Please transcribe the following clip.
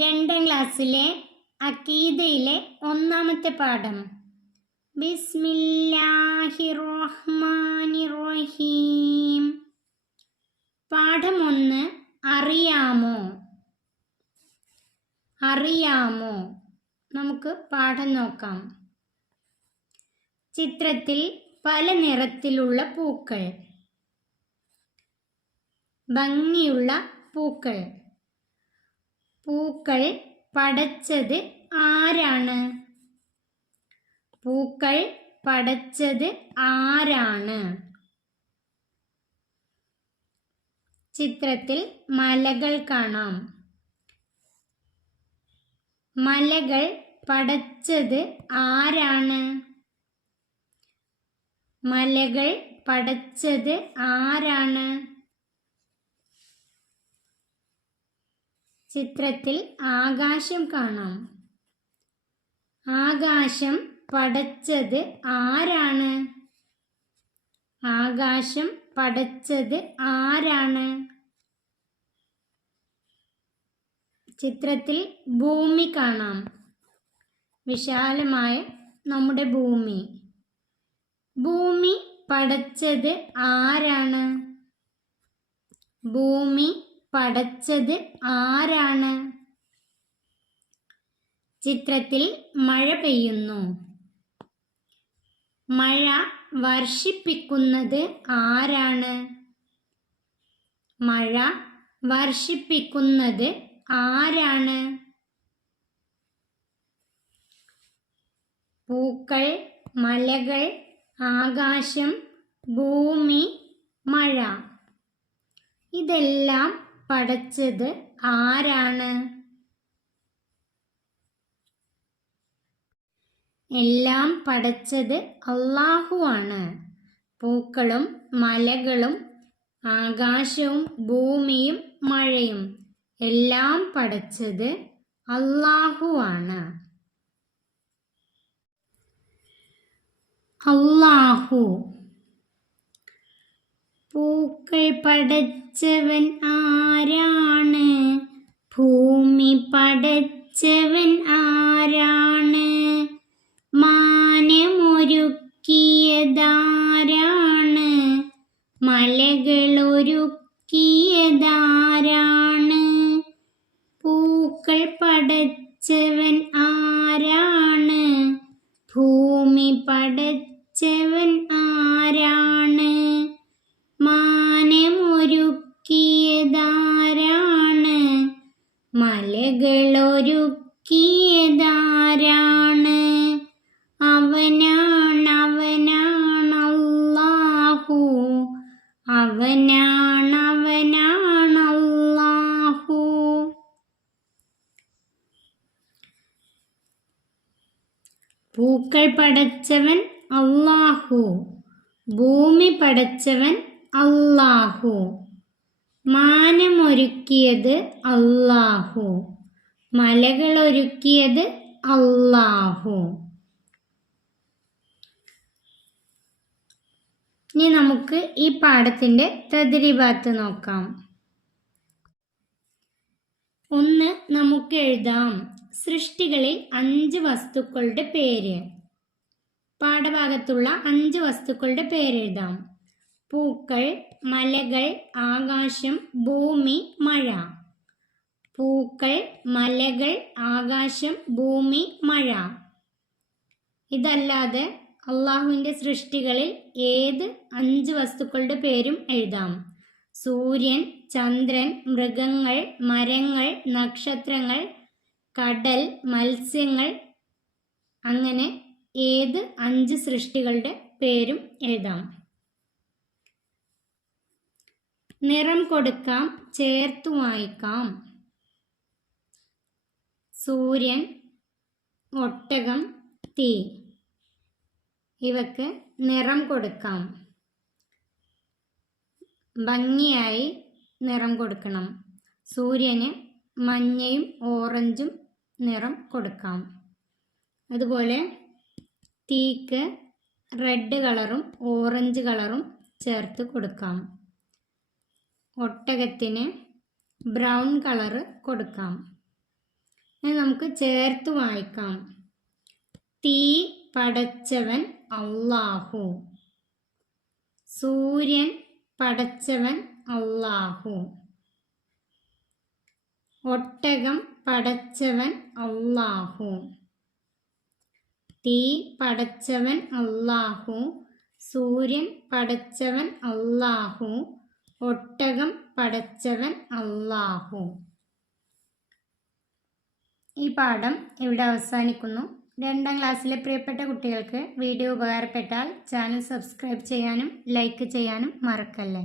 രണ്ടാം ക്ലാസ്സിലെ അക്കീദയിലെ ഒന്നാമത്തെ പാഠം. ബിസ്മില്ലാഹി റഹ്മാനി റഹീം പാഠം ഒന്ന് അറിയാമോ? അറിയാമോ? നമുക്ക് പാഠം നോക്കാം. ചിത്രത്തിൽ പല നിറത്തിലുള്ള പൂക്കൾ. ഭംഗിയുള്ള പൂക്കൾ. പൂക്കൾ പടച്ചത് ആരാണ്? പൂക്കൾ പടച്ചത് ആരാണ്? ചിത്രത്തിൽ മലകൾ കാണാം. മലകൾ പടച്ചത് ആരാണ്? മലകൾ പടച്ചത് ആരാണ്? ചിത്രത്തിൽ ആകാശം കാണാം. ആകാശം പടച്ചത് ആരാണ്? ആകാശം പടച്ചത് ആരാണ്? ചിത്രത്തിൽ ഭൂമി കാണാം. വിശാലമായ നമ്മുടെ ഭൂമി. ഭൂമി പടച്ചത് ആരാണ്? ഭൂമി പടച്ചത് ആരാണ്? ചിത്രത്തിൽ മഴ പെയ്യുന്നു. മഴ വർഷിപ്പിക്കുന്നത് ആരാണ്? മഴ വർഷിപ്പിക്കുന്നത് ആരാണ്? പൂക്കൾ മലകൾ ആകാശം ഭൂമി മഴ. ഇതെല്ലാം പടച്ചത് ആരാണ്? എല്ലാം പടച്ചത് അള്ളാഹു ആണ്. പൂക്കളും മലകളും ആകാശവും ഭൂമിയും മഴയും എല്ലാം പടച്ചത് അള്ളാഹു ആണ്. അള്ളാഹു പൂക്കൾ പടച്ചവൻ ആരാണ്? ഭൂമി പടച്ചവൻ ആരാണ്? മാനമൊരുക്കിയതാരാണ്? മലകളൊരുക്കിയതാരാണ് പൂക്കൾ പടച്ചവൻ ആരാണ്? ഭൂമി പടച്ചവൻ ആരാണ്? മാനമൊരുക്കിയതാരാണ് മലകളൊരുക്കിയതാരാണ്? അവനാണ് അവനാണ് അല്ലാഹു അവനാണ് അവനാണ് അല്ലാഹു പൂക്കൾ പടച്ചവൻ അല്ലാഹു. ഭൂമി പടച്ചവൻ അല്ലാഹു. മാനമൊരുക്കിയത് അല്ലാഹു. മലകളൊരുക്കിയത് അല്ലാഹു. ഇനി നമുക്ക് ഈ പാഠത്തിന്റെ തദ്രിഭാത്ത് നോക്കാം. ഒന്ന് നമുക്ക് എഴുതാം. സൃഷ്ടികളിൽ അഞ്ച് വസ്തുക്കളുടെ പേര്. പാഠഭാഗത്തുള്ള അഞ്ച് വസ്തുക്കളുടെ പേരെഴുതാം പൂക്കൾ മലകൾ ആകാശം ഭൂമി മഴ. പൂക്കൾ മലകൾ ആകാശം ഭൂമി മഴ. ഇതല്ലാതെ അള്ളാഹുവിന്റെ സൃഷ്ടികളിൽ ഏത് അഞ്ച് വസ്തുക്കളുടെ പേരും എഴുതാം? സൂര്യൻ ചന്ദ്രൻ മൃഗങ്ങൾ മരങ്ങൾ നക്ഷത്രങ്ങൾ കടൽ മത്സ്യങ്ങൾ. അങ്ങനെ ഏത് അഞ്ച് സൃഷ്ടികളുടെ പേരും എഴുതാം? നിറം കൊടുക്കാം ചേർത്ത് വായിക്കാം. സൂര്യൻ ഒട്ടകം തീ. ഇവക്ക് നിറം കൊടുക്കാം. ഭംഗിയായി നിറം കൊടുക്കണം. സൂര്യന് മഞ്ഞയും ഓറഞ്ചും നിറം കൊടുക്കാം. അതുപോലെ തീക്ക് റെഡ് കളറും ഓറഞ്ച് കളറും ചേർത്ത് കൊടുക്കാം. ഒട്ടകത്തിന് ബ്രൗൺ കളറ് കൊടുക്കാം. ഇനി നമുക്ക് ചേർത്ത് വായിക്കാം. തീ പടച്ചവൻ അള്ളാഹു സൂര്യൻ പടച്ചവൻ അള്ളാഹു ഒട്ടകം പടച്ചവൻ അള്ളാഹു തീ പടച്ചവൻ അള്ളാഹു സൂര്യൻ പടച്ചവൻ അള്ളാഹു ഒട്ടകം പടച്ചവൻ അള്ളാഹു ഈ പാഠം ഇവിടെ അവസാനിക്കുന്നു. രണ്ടാം ക്ലാസ്സിലെ പ്രിയപ്പെട്ട കുട്ടികൾക്ക് വീഡിയോ ഉപകാരപ്പെട്ടാൽ ചാനൽ സബ്സ്ക്രൈബ് ചെയ്യാനും ലൈക്ക് ചെയ്യാനും മറക്കല്ലേ?